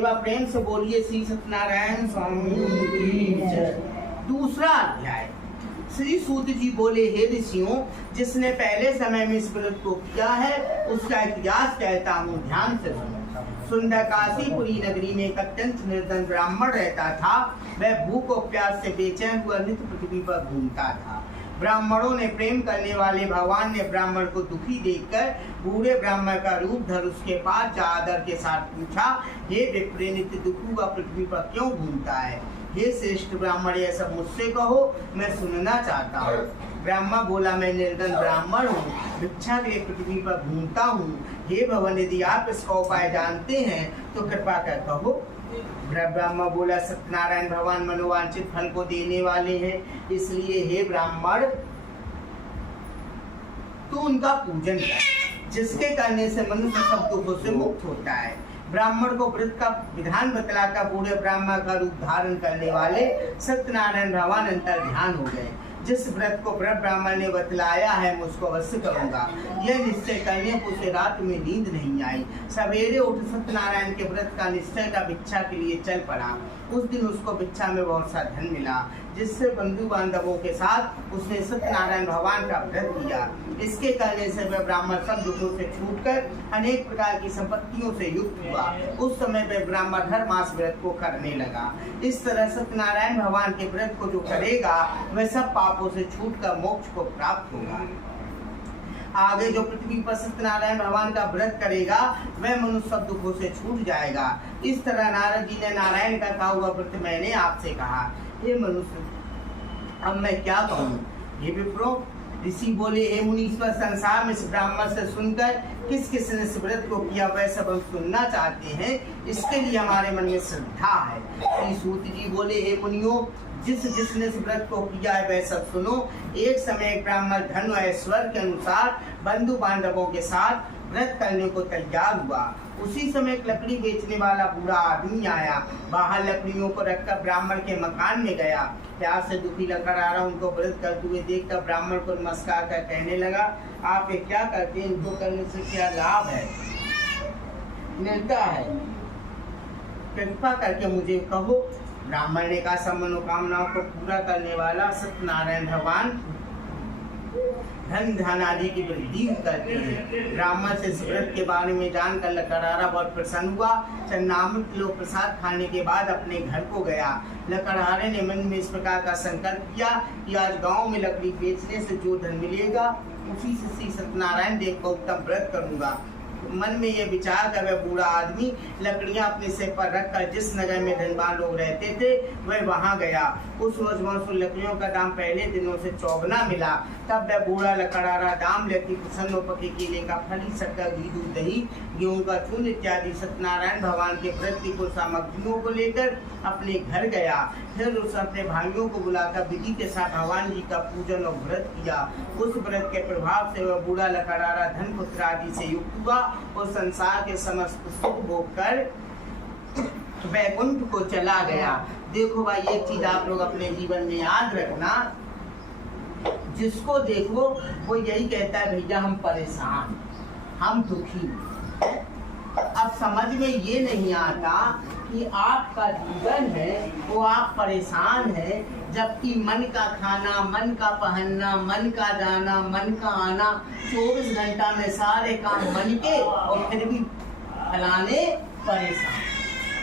एक बार प्रेम से बोलिए श्री सत्यनारायण स्वामी की जय। दूसरा अध्याय। श्री सूत जी बोले, हे ऋषियों, जिसने पहले समय में इस व्रत को किया है उसका इतिहास कहता हूँ, ध्यान से सुनो। सुंदर काशीपुरी नगरी में एक अत्यंत निर्धन ब्राह्मण रहता था। वह भूख और प्यास से बेचैन हुआ नित्य पृथ्वी पर घूमता था। ब्राह्मणों ने प्रेम करने वाले भगवान ने ब्राह्मण को दुखी देखकर बूढ़े ब्राह्मण का रूप धर उसके पास जा आदर के साथ पूछा, हे विप्र, नित्य दुखी हुआ पृथ्वी पर क्यों घूमता है? हे श्रेष्ठ ब्राह्मण, यह सब मुझसे कहो, मैं सुनना चाहता हूँ। ब्राह्मण बोला, मैं निर्धन ब्राह्मण हूँ, भिक्षा के पृथ्वी पर घूमता हूँ। हे भगवान, यदि आप इसका उपाय जानते हैं तो कृपा कर कहो। ब्राह्मण बोला, सत्यनारायण भगवान मनोवांछित फल को देने वाले हैं, इसलिए हे ब्राह्मण तू उनका पूजन कर, जिसके करने से मनुष्य सब दुखों से मुक्त होता है। ब्राह्मण को व्रत का विधान बतलाकर बूढ़े ब्राह्मण का रूप धारण करने वाले सत्यनारायण भगवान अंतर ध्यान हो गए। जिस व्रत को ब्राह्मण ने बतलाया है मैं उसको अवश्य करूंगा। यह निश्चय करने को उसे रात में नींद नहीं आई। सवेरे उठ सत्यनारायण के व्रत का निश्चय का भिक्षा के लिए चल पड़ा। उस दिन उसको भिक्षा में बहुत सा धन मिला, जिससे बंधु बांधवों के साथ उसने सत्यनारायण भगवान का व्रत किया। इसके करने से वह ब्राह्मण सब दुखों से छूटकर अनेक प्रकार की संपत्तियों से युक्त हुआ। उस समय वह ब्राह्मण हर मास व्रत को करने लगा। इस तरह सत्यनारायण भगवान के व्रत को जो करेगा वह सब पापों से छूटकर मोक्ष को प्राप्त होगा। आगे जो पृथ्वी पर सत्यनारायण भगवान का व्रत करेगा वह मनुष्य सब दुखों से छूट जाएगा। इस तरह नारद जी ने नारायण का कहा हुआ व्रत मैंने आपसे कहा। हे मनुष्य, अब मैं क्या कहूँ? हे विप्रो, ऋषि बोले, हे मुनीश्वर, संसार में इस ब्राह्मण से सुनकर किस किस ने इस व्रत को किया वह सब हम सुनना चाहते हैं। इसके लिए हमारे मन में श्रद्धा है। श्री सूत जी बोले, हे मुनियों, जिसने इस व्रत को किया है वह सब सुनो। एक समय एक ब्राह्मण धन और ऐश्वर्य के अनुसार बंधु बांधवों के साथ व्रत करने को तैयार हुआ। उसी समय एक लकड़ी बेचने वाला बूढ़ा आदमी आया। बाहर लकड़ियों को रखकर ब्राह्मण के मकान में गया। प्यास से दुखी लकड़हारा उनको व्रत करते हुए देखकर ब्राह्मण को नमस्कार कर कहने लगा, आप ये क्या करते हैं? इनको करने से क्या लाभ है, मिलता है? कृपा करके मुझे कहो। ब्राह्मण ने कहा, सब मनोकामनाओं को पूरा करने वाला सत्यनारायण भगवान धन धान आदि की वृद्धि करते हैं। ब्राह्मण से इस व्रत के बारे में जानकर लकड़हारा बहुत प्रसन्न हुआ। चन्नामृत लोग प्रसाद खाने के बाद अपने घर को गया। लकड़हारे ने मन में इस प्रकार का संकल्प किया कि आज गांव में लकड़ी बेचने से जो धन मिलेगा उसी से श्री सत्यनारायण देव का उत्तम व्रत करूंगा। मन में यह विचार कर वह बूढ़ा आदमी लकड़ियां अपने सिर पर रखकर जिस नगर में धनवान लोग रहते थे वह वहां गया। उस रोज वहां लकड़ियों का दाम पहले दिनों से 54 मिला। तब वह बूढ़ा लकड़हारा दाम लेती प्रसन्न पके केले का फली, शक्कर, घी, दूध, दही, गेहूं का चूर्ण इत्यादि सत्यनारायण भगवान के व्रत की कुछ सामग्रियों को लेकर अपने घर गया। फिर उस अपने भाइयों को बुलाकर विधि के साथ भगवान जी का पूजन और व्रत किया। उस व्रत के प्रभाव से वह बूढ़ा लकड़हारा धन पुत्र आदि से युक्त हुआ और संसार के समस्त सुख भोग कर वैकुंठ को चला गया। देखो भाई, एक चीज आप लोग अपने जीवन में याद रखना, जिसको देखो वो यही कहता है, भैया हम परेशान, हम दुखी। अब समझ में ये नहीं आता कि आपका जीवन है वो आप परेशान है, जबकि मन का खाना, मन का पहनना, मन का जाना, मन का आना, 24 घंटा में सारे काम मन के और फिर भी फलाने परेशान।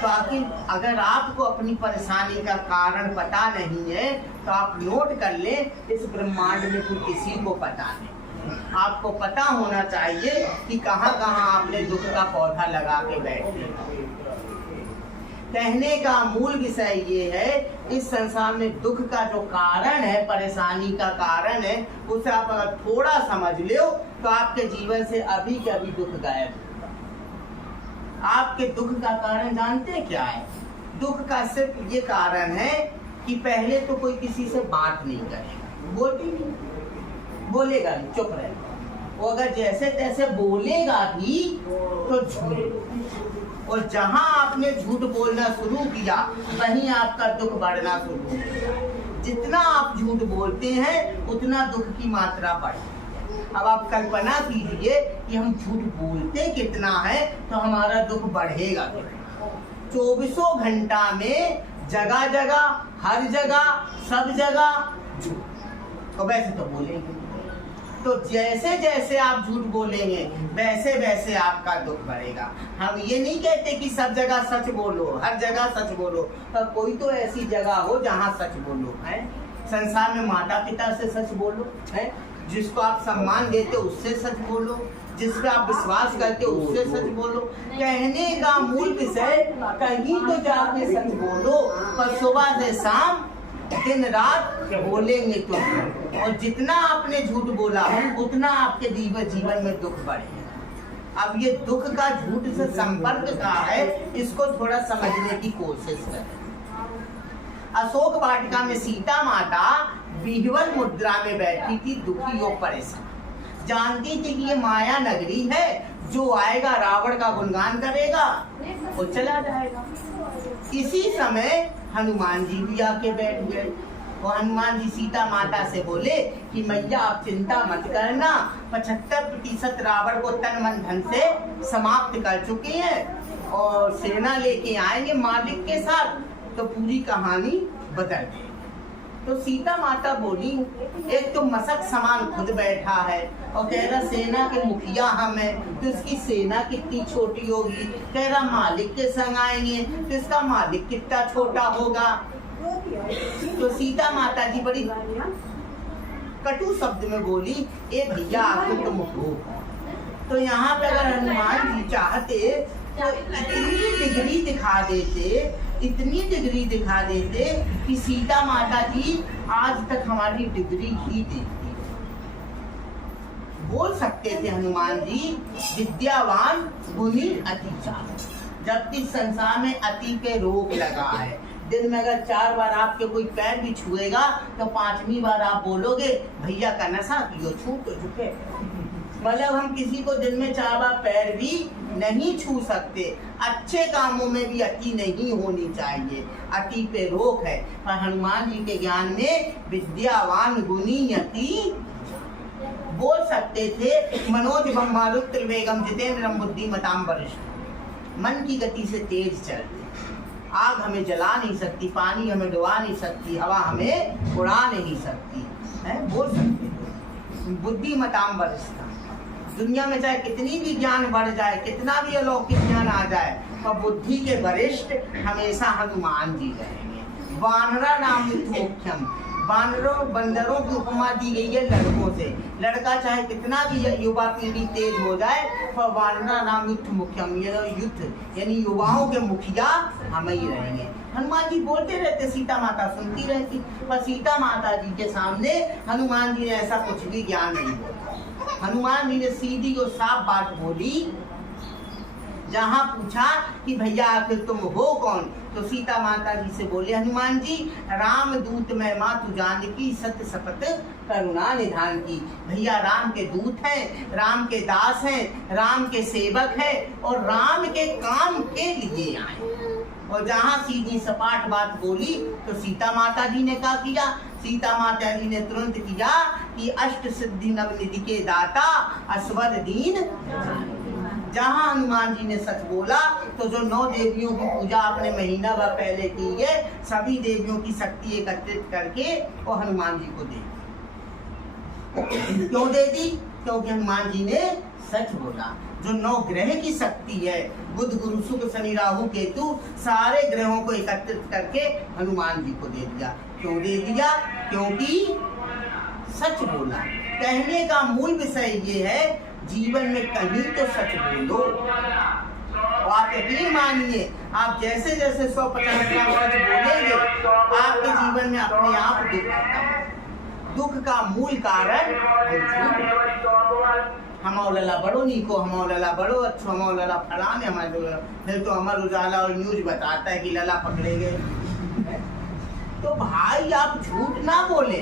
तो आखिर अगर आपको अपनी परेशानी का कारण पता नहीं है तो आप नोट कर ले, इस ब्रह्मांड में कोई किसी को पता नहीं। आपको पता होना चाहिए कि कहाँ कहाँ आपने दुख का पौधा लगा के बैठे। कहने का मूल विषय ये है, इस संसार में दुख का जो कारण है, परेशानी का कारण है, उसे आप अगर थोड़ा समझ लो तो आपके जीवन से अभी के अभी दुख गायब होगा। आपके दुख का कारण जानते क्या है? दुख का सिर्फ ये कारण है कि पहले तो कोई किसी से बात नहीं करेगा, बोलेगा नहीं, चुप रहेगा। वो अगर जैसे तैसे बोलेगा भी तो झूठ, और जहां आपने झूठ बोलना शुरू किया वहीं आपका दुख बढ़ना शुरू हो गया। जितना आप झूठ बोलते हैं उतना दुख की मात्रा बढ़ती है। अब आप कल्पना कीजिए कि हम झूठ बोलते कितना है तो हमारा दुख बढ़ेगा कितना। 24 घंटा में जगह जगह, हर जगह, सब जगह झूठ। और वैसे तो बोलेंगे, तो जैसे जैसे आप झूठ बोलेंगे वैसे वैसे आपका दुख बढ़ेगा। हम ये नहीं कहते कि सब जगह सच बोलो, हर जगह सच बोलो, पर कोई तो ऐसी जगह हो जहाँ सच बोलो है। संसार में माता पिता से सच बोलो है, जिसको आप सम्मान देते हो उससे सच बोलो, जिस पे आप विश्वास करते हो उससे सच बोलो। कहने का मूल विषय कहीं तो जाके सच बोलो, पर सुबह से शाम दिन रात बोलेंगे तो, और जितना आपने झूठ बोला उतना आपके जीवन में दुख बढ़ेगा। अब ये दुख का झूठ से संपर्क का है, इसको थोड़ा समझने की कोशिश करें। अशोक वाटिका में सीता माता विह्वल मुद्रा में बैठी थी, दुखी और परेशान। जानती थी कि ये माया नगरी है, जो आएगा रावण का गुणगान करेगा और चला जाएगा। इसी समय हनुमान जी भी आके बैठ गए और हनुमान जी सीता माता से बोले कि मैया आप चिंता मत करना, 75% रावण को तन मन धन से समाप्त कर चुके हैं और सेना लेके आएंगे मालिक के साथ, तो पूरी कहानी बदल गई। तो सीता माता बोली, एक तो मसक समान खुद बैठा है और कह रहा सेना के मुखिया हम हैं, तो इसकी सेना कितनी छोटी होगी। कह रहा मालिक के संग आएंगे, तो इसका मालिक कितना छोटा होगा। तो सीता माता जी बड़ी कटु शब्द में बोली, ए भैया आखिर तुम हो। तो यहाँ पे अगर हनुमान जी चाहते तो इतनी डिग्री दिखा देते, इतनी डिग्री दिखा देते कि सीता माता जी आज तक हमारी डिग्री ही देती। बोल सकते थे हनुमान जी, विद्यावान गुणी अति चालाक। जबकि संसार में अति पे रोक लगा है। दिन में अगर 4 बार आपके कोई पैर भी छुएगा तो 5वीं बार आप बोलोगे भैया का नशा पियो, छू तो झुके। मतलब हम किसी को दिन में 4 बार पैर भी नहीं छू सकते। अच्छे कामों में भी अति नहीं होनी चाहिए, अति पे रोक है। पर हनुमान जी के ज्ञान में विद्यावान गुणी अति बोल सकते थे, मनोज मारुत वेगम जितेंद्र बुद्धिमताम वरिष्ठ। मन की गति से तेज चलते, आग हमें जला नहीं सकती, पानी हमें डुबा नहीं सकती, हवा हमें उड़ा नहीं सकती है। बोल सकते थे बुद्धिमताम वरिष्ठ। दुनिया में चाहे कितनी भी ज्ञान बढ़ जाए, कितना भी अलौकिक ज्ञान आ जाए, पर बुद्धि के वरिष्ठ हमेशा हनुमान जी रहेंगे। वानरा नाम मुख्यम, बंदरों की उपमा दी गई है लड़कों से। लड़का चाहे कितना भी युवा पीढ़ी तेज हो जाए, पर वानरा नाम मुख्यम, युद्ध यानी युवाओं के मुखिया हम ही रहेंगे। हनुमान जी बोलते रहते, सीता माता सुनती रहती, पर सीता माता जी के सामने हनुमान जी ने ऐसा कुछ भी ज्ञान नहीं बोला। हनुमान जी ने सीधी और साफ बात बोली। जहाँ पूछा कि भैया आखिर तुम हो कौन, तो सीता माता जी से बोले, हनुमान जी राम दूत मैं मातु जानकी, सत्य शपथ करुणा निधान की। भैया राम के दूत हैं, राम के दास हैं, राम के सेवक हैं और राम के काम के लिए आए। और जहाँ सीधी सपाट बात बोली तो सीता माता जी ने क्या किया? सीता माता जी ने तुरंत किया कि अष्ट सिद्धि नवनिधि के दाता अस्वर दीन। जहाँ हनुमान जी ने सच बोला तो जो 9 देवियों की पूजा आपने महीना भर पहले की है, सभी देवियों की शक्ति एकत्रित करके वो हनुमान जी को दे दी। क्यों दे दी? क्योंकि हनुमान जी ने सच बोला। जो 9 ग्रह की शक्ति है, बुध गुरु शुक्र शनि राहु केतु, सारे ग्रहों को एकत्रित करके हनुमान जी को दे दिया। क्यों दे दिया? क्योंकि सच बोला। कहने का मूल विषय ये है, जीवन में कहीं तो सच बोलो। और आप यकीन मानिए, आप जैसे जैसे 150 सच बोलेंगे, आपके जीवन में अपने आप दुख आता है। दुख का मूल कारण हमौलला बड़ो नीको, हमौलला बड़ो अच्छो, हमौलला फलाने हमारे। फिर तो अमर उजाला और न्यूज बताता है कि लला पकड़े गए। तो भाई आप झूठ ना बोले।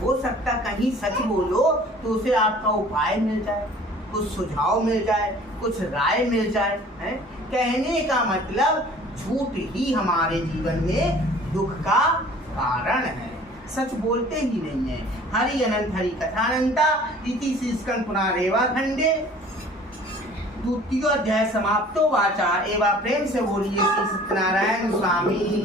हो सकता कहीं सच बोलो तो उसे आपका उपाय मिल जाए, कुछ सुझाव मिल जाए, कुछ राय मिल जाए है? कहने का मतलब झूठ ही हमारे जीवन में दुख का कारण है। सच बोलते ही नहीं है। हरि अनंत हरि कथानंता इति स्कंद पुनरेवा खंडे द्वितीय अध्याय समाप्तो वाचा। एवं प्रेम से बोलिए श्री सत्यनारायण स्वामी